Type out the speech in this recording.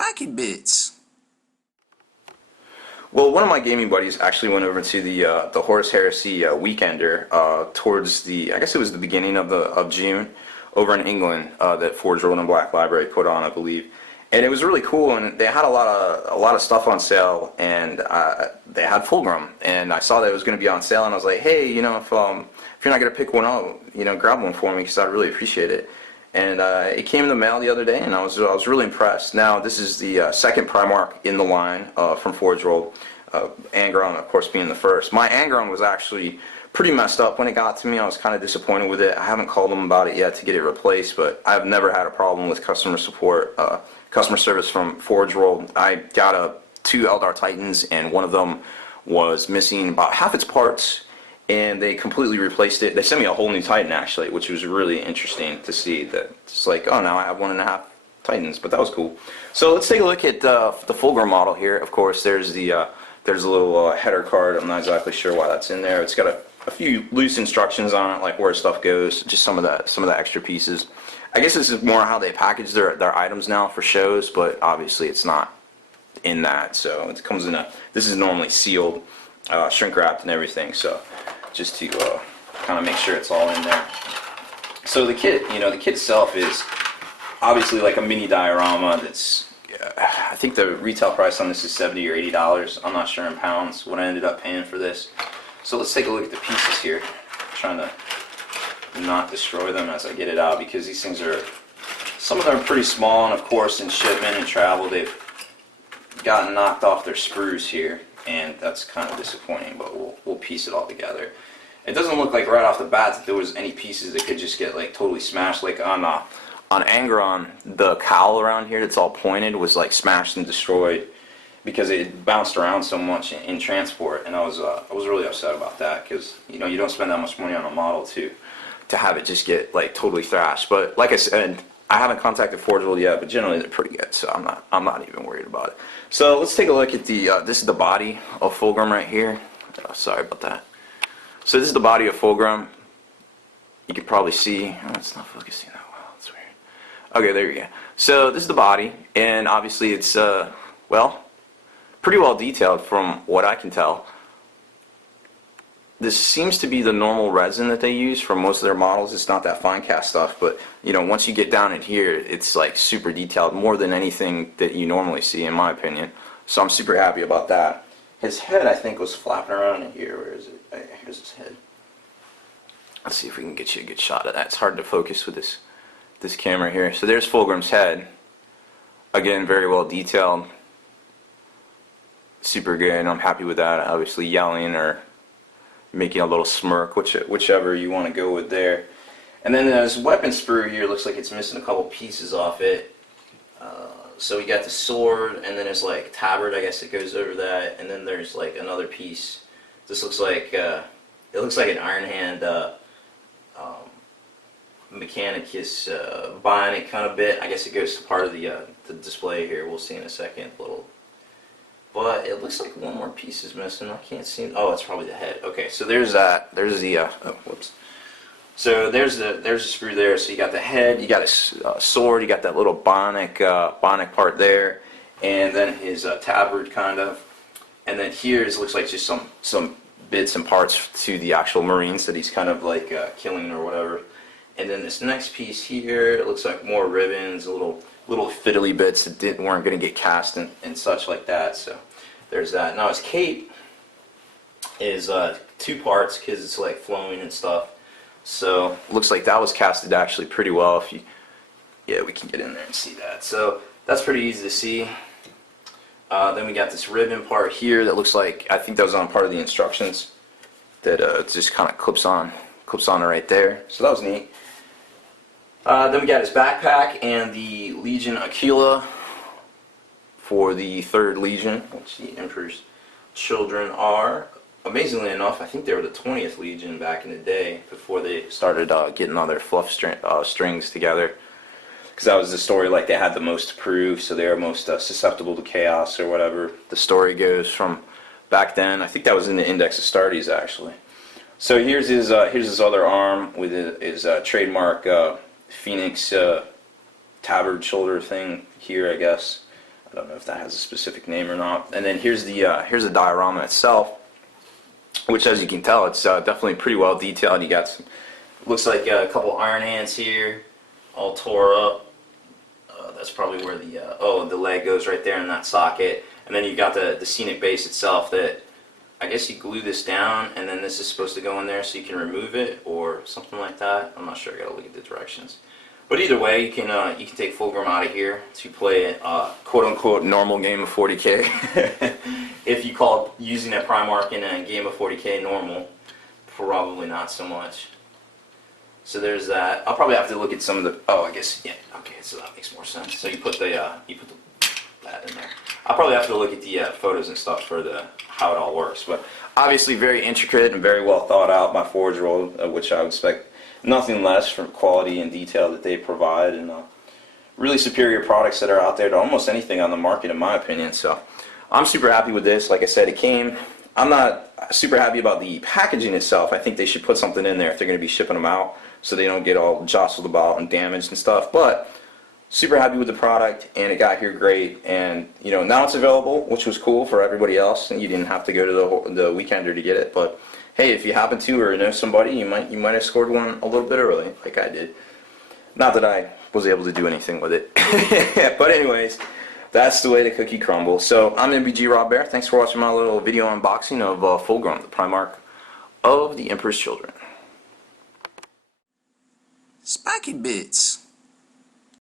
spiky bits. Well, one of my gaming buddies actually went over to the Horus Heresy weekender towards I guess it was the beginning of June over in England that Forge World and Black Library put on, I believe, and it was really cool. And they had a lot of stuff on sale, and they had Fulgrim, and I saw that it was going to be on sale, and I was like, hey, you know, if you're not going to pick one up, you know, grab one for me because I'd really appreciate it. And it came in the mail the other day, and I was really impressed. Now this is the second Primarch in the line from Forge World. Angron, of course, being the first. My Angron was actually pretty messed up when it got to me. I was kind of disappointed with it. I haven't called them about it yet to get it replaced, but I've never had a problem with customer support, customer service from Forge World. I got two Eldar Titans, and one of them was missing about half its parts, and they completely replaced it. They sent me a whole new Titan, actually, which was really interesting to see. That it's like, oh, now I have 1.5 Titans, but that was cool. So let's take a look at the Fulgrim model here. Of course, there's a little header card. I'm not exactly sure why that's in there. It's got a few loose instructions on it, like where stuff goes, just some of the extra pieces. I guess this is more how they package their items now for shows, but obviously it's not in that. So it comes in this is normally sealed, shrink wrapped and everything. So just to kind of make sure it's all in there. So the kit, the kit itself is obviously like a mini diorama. That's I think the retail price on this is $70 or $80. I'm not sure in pounds what I ended up paying for this. So let's take a look at the pieces here. I'm trying to not destroy them as I get it out, because these things some of them are pretty small, and of course in shipment and travel they've gotten knocked off their sprues here, and that's kind of disappointing, but we'll piece it all together. It doesn't look like right off the bat that there was any pieces that could just get like totally smashed. Like on Angron, the cowl around here that's all pointed was like smashed and destroyed because it bounced around so much in transport, and I was really upset about that, because you don't spend that much money on a model to have it just get like totally thrashed. But like I said, I haven't contacted Forge World yet, but generally they're pretty good, so I'm not even worried about it. So let's take a look at this is the body of Fulgrim right here. Oh, sorry about that. So this is the body of Fulgrim. You can probably see. Oh, it's not focusing that well. It's weird. Okay, there you go. So this is the body, and obviously it's well, pretty well detailed from what I can tell. This seems to be the normal resin that they use for most of their models. It's not that fine cast stuff, but once you get down in here, it's like super detailed, more than anything that you normally see, in my opinion. So I'm super happy about that. His head, I think, was flapping around in here. Where is it? Here's his head. Let's see if we can get you a good shot of that. It's hard to focus with this camera here. So there's Fulgrim's head. Again, very well detailed. Super good. I'm happy with that. Obviously yelling or making a little smirk, whichever you want to go with there. And then his weapon sprue here looks like it's missing a couple pieces off it. So we got the sword, and then it's like tabard, I guess it goes over that, and then there's like another piece. This looks like it looks like an Iron Hand Mechanicus bionic kind of bit. I guess it goes to part of the display here. We'll see in a second. But it looks like one more piece is missing. I can't see. Oh, it's probably the head. Okay, so there's that. There's the oh, whoops. So there's the sprue there. So you got the head, you got his sword, you got that little bionic part there, and then his tabard kind of, and then here it looks like just some bits and parts to the actual Marines that he's kind of like killing or whatever. And then this next piece here, it looks like more ribbons, little fiddly bits that weren't going to get cast and such like that. So there's that. Now his cape is 2 parts because it's like flowing and stuff. So looks like that was casted actually pretty well. Yeah, we can get in there and see that. So that's pretty easy to see. Then we got this ribbon part here that looks like, I think that was on part of the instructions, that it just kind of clips on right there. So that was neat. Then we got his backpack and the Legion Aquila for the 3rd Legion, which the Emperor's children are. Amazingly enough, I think they were the 20th Legion back in the day, before they started getting all their fluff strings together. Because that was the story, like they had the most to prove, so they were most susceptible to chaos or whatever the story goes from back then. I think that was in the Index of Astartes actually. So here's his other arm with his trademark Phoenix tabard shoulder thing here, I guess. I don't know if that has a specific name or not. And then here's the diorama itself, which, as you can tell, it's definitely pretty well detailed. You got some, looks like a couple iron hands here, all tore up. That's probably where the leg goes right there in that socket. And then you got the scenic base itself that I guess you glue this down, and then this is supposed to go in there so you can remove it or something like that. I'm not sure. I gotta look at the directions. But either way, you can take Fulgrim out of here to play a quote-unquote normal game of 40k. If you call using a Primarch in a game of 40k normal, probably not so much. So there's that. I'll probably have to look at some of the. Oh, I guess yeah. Okay, so that makes more sense. So you put that in there. I'll probably have to look at the photos and stuff for how it all works. But obviously, very intricate and very well thought out by Forge World, which I would expect nothing less from quality and detail that they provide, and really superior products that are out there to almost anything on the market, in my opinion. So I'm super happy with this. Like I said, it came. I'm not super happy about the packaging itself. I think they should put something in there if they're going to be shipping them out, so they don't get all jostled about and damaged and stuff. But super happy with the product, and it got here great. And you know, now it's available, which was cool for everybody else, and you didn't have to go to the Weekender to get it. But hey, if you happen to or know somebody, you might have scored one a little bit early, like I did. Not that I was able to do anything with it. But anyways, that's the way the cookie crumbles. So I'm MBG Rob Bear. Thanks for watching my little video unboxing of Fulgrim, the Primarch of the Emperor's Children. Spiky Bits.